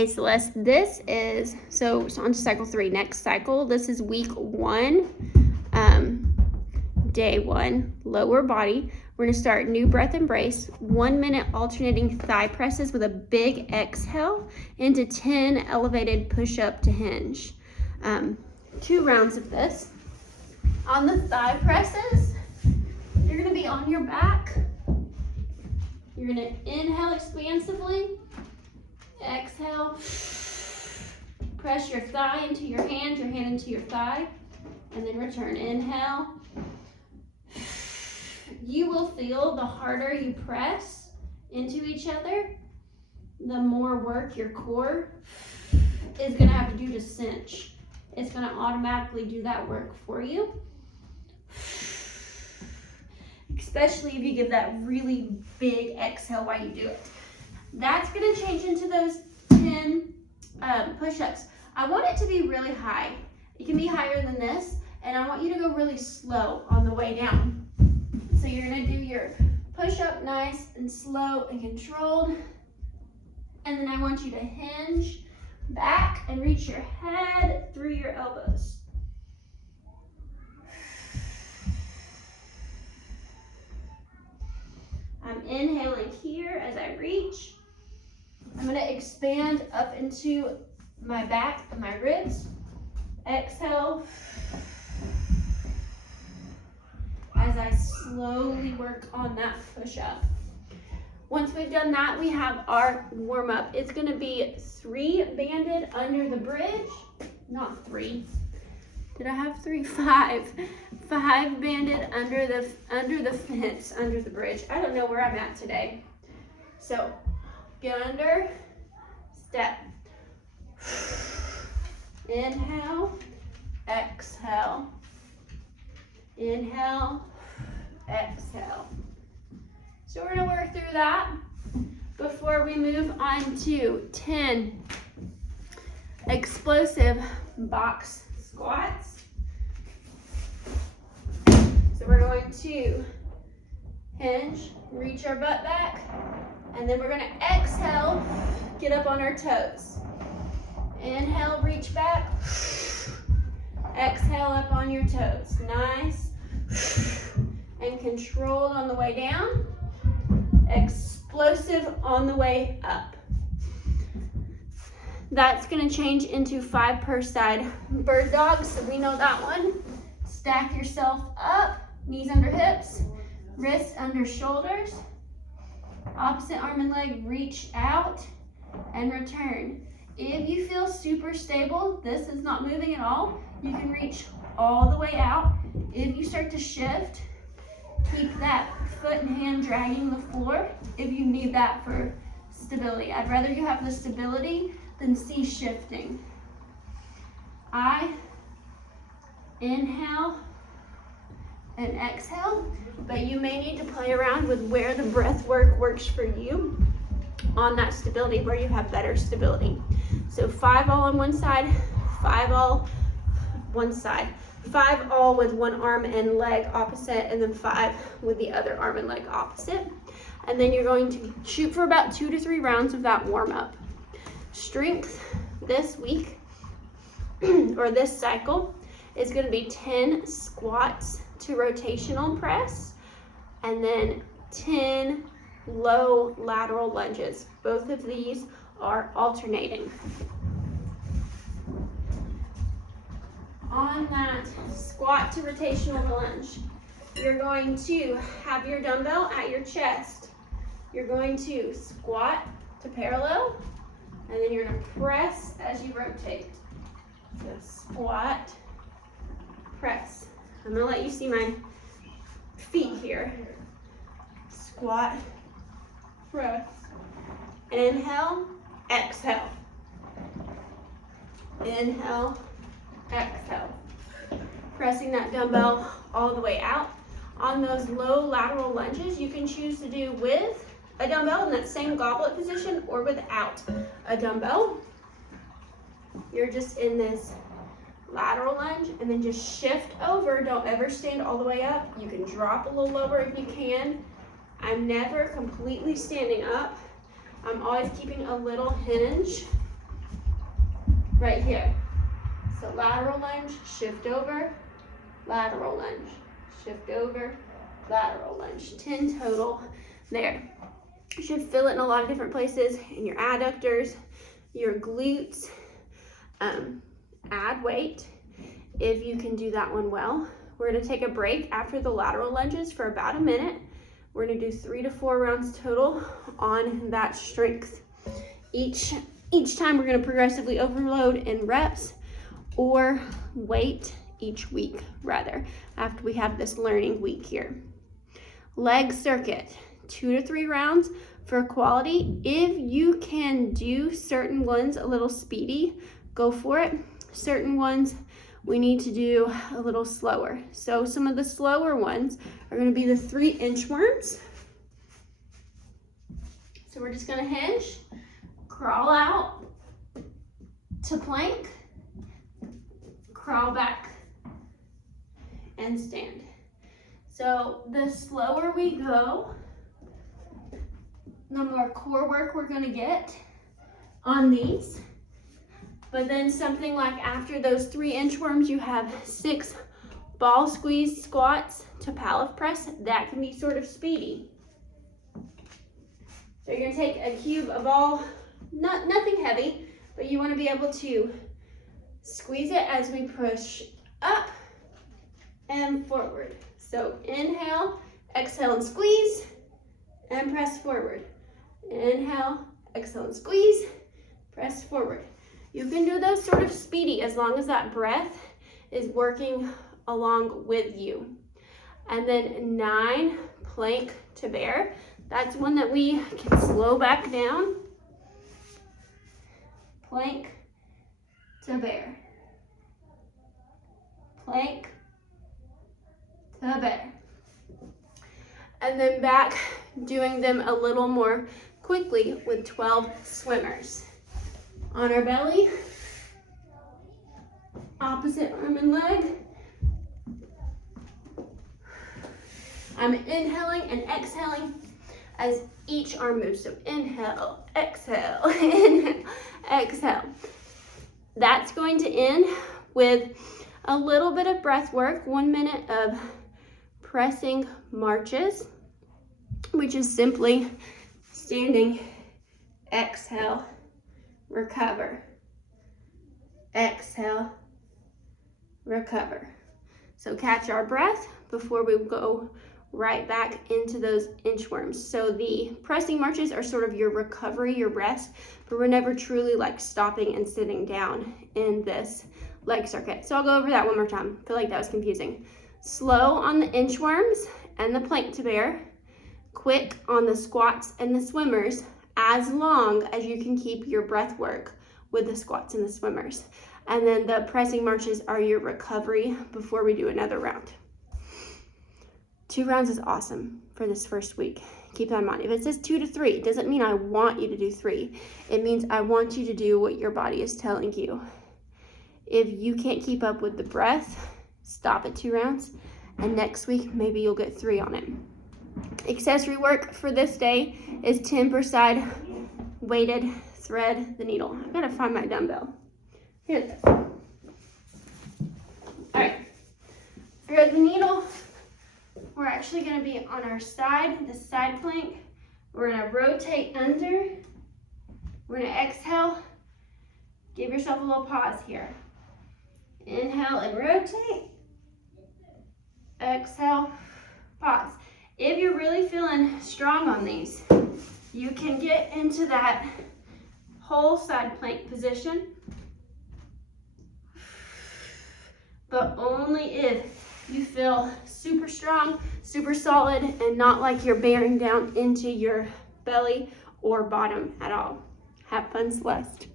Hey Celeste, this is, so on to cycle 3, next cycle. This is week 1, day 1, lower body. We're gonna start new breath embrace, 1 minute alternating thigh presses with a big exhale into 10 elevated push-up to hinge. 2 rounds of this. On the thigh presses, you're gonna be on your back. You're gonna inhale expansively. Exhale, press your thigh into your hand into your thigh, and then return. Inhale. You will feel the harder you press into each other, the more work your core is gonna have to do to cinch. It's gonna automatically do that work for you, especially if you give that really big exhale while you do it. That's gonna change into those 10 push-ups. I want it to be really high. It can be higher than this, and I want you to go really slow on the way down. So you're gonna do your push-up nice and slow and controlled, and then I want you to hinge back and reach your head through your elbows. I'm inhaling here as I reach. I'm gonna expand up into my back and my ribs. Exhale as I slowly work on that push-up. Once we've done that, we have our warm-up. It's gonna be 3 banded under the bridge. Not 3. Did I have 3? 5. 5 banded under the fence, under the bridge. I don't know where I'm at today. So get under, step. Inhale, exhale. Inhale, exhale. So we're gonna work through that before we move on to 10 explosive box squats. So we're going to hinge, reach our butt back, and then we're gonna exhale, get up on our toes. Inhale, reach back. Exhale, up on your toes. Nice. And controlled on the way down. Explosive on the way up. That's gonna change into 5 per side bird dogs, so we know that one. Stack yourself up, knees under hips, wrists under shoulders. Opposite arm and leg, reach out and return. If you feel super stable, this is not moving at all, you can reach all the way out. If you start to shift, keep that foot and hand dragging the floor if you need that for stability. I'd rather you have the stability than see shifting. I inhale and exhale, but you may need to play around with where the breath work works for you on that stability, where you have better stability. So 5 all on one side, 5 all one side, 5 all with one arm and leg opposite, and then 5 with the other arm and leg opposite. And then you're going to shoot for about 2 to 3 rounds of that warm up. Strength this week, or this cycle, is gonna be 10 squats to rotational press, and then 10 low lateral lunges. Both of these are alternating. On that squat to rotational lunge, you're going to have your dumbbell at your chest. You're going to squat to parallel, and then you're gonna press as you rotate. So squat, press. I'm gonna let you see my feet here. Squat, press. Inhale, exhale. Inhale, exhale. Pressing that dumbbell all the way out. On those low lateral lunges, you can choose to do with a dumbbell in that same goblet position or without a dumbbell. You're just in this lateral lunge and then just shift over. Don't ever stand all the way up. You can drop a little lower if you can. I'm never completely standing up. I'm always keeping a little hinge right here. So lateral lunge, shift over, lateral lunge, shift over, lateral lunge. 10 total there. You should feel it in a lot of different places, in your adductors, your glutes. Add weight if you can do that one well. We're gonna take a break after the lateral lunges for about a minute. We're gonna do 3 to 4 rounds total on that strength. Each time we're gonna progressively overload in reps or weight each week rather, after we have this learning week here. Leg circuit, 2 to 3 rounds for quality. If you can do certain ones a little speedy, go for it. Certain ones we need to do a little slower. So some of the slower ones are going to be the 3 inchworms. So we're just going to hinge, crawl out to plank, crawl back, and stand. So the slower we go, the more core work we're going to get on these. But then something like after those 3 inchworms, you have 6 ball squeeze squats to Pallof press. That can be sort of speedy. So you're gonna take a cube, a ball, nothing heavy, but you wanna be able to squeeze it as we push up and forward. So inhale, exhale and squeeze, and press forward. Inhale, exhale and squeeze, press forward. You can do those sort of speedy as long as that breath is working along with you. And then 9 plank to bear. That's one that we can slow back down. Plank to bear. Plank to bear. And then back doing them a little more quickly with 12 swimmers. On our belly, opposite arm and leg. I'm inhaling and exhaling as each arm moves. So inhale, exhale, inhale, exhale. That's going to end with a little bit of breath work, 1 minute of pressing marches, which is simply standing, exhale, recover, exhale, recover. So catch our breath before we go right back into those inchworms. So the pressing marches are sort of your recovery, your rest, but we're never truly like stopping and sitting down in this leg circuit. So I'll go over that one more time. I feel like that was confusing. Slow on the inchworms and the plank to bear, quick on the squats and the swimmers, as long as you can keep your breath work with the squats and the swimmers. And then the pressing marches are your recovery before we do another round. 2 rounds is awesome for this first week. Keep that in mind. If it says 2 to 3, it doesn't mean I want you to do 3. It means I want you to do what your body is telling you. If you can't keep up with the breath, stop at 2 rounds. And next week, maybe you'll get 3 on it. Accessory work for this day is 10 per side, weighted, thread the needle. I've got to find my dumbbell. Here it is. All right, thread the needle. We're actually going to be on our side, the side plank. We're going to rotate under. We're going to exhale. Give yourself a little pause here. Inhale and rotate. Exhale, pause. If you're really feeling strong on these, you can get into that whole side plank position, but only if you feel super strong, super solid, and not like you're bearing down into your belly or bottom at all. Have fun, Celeste.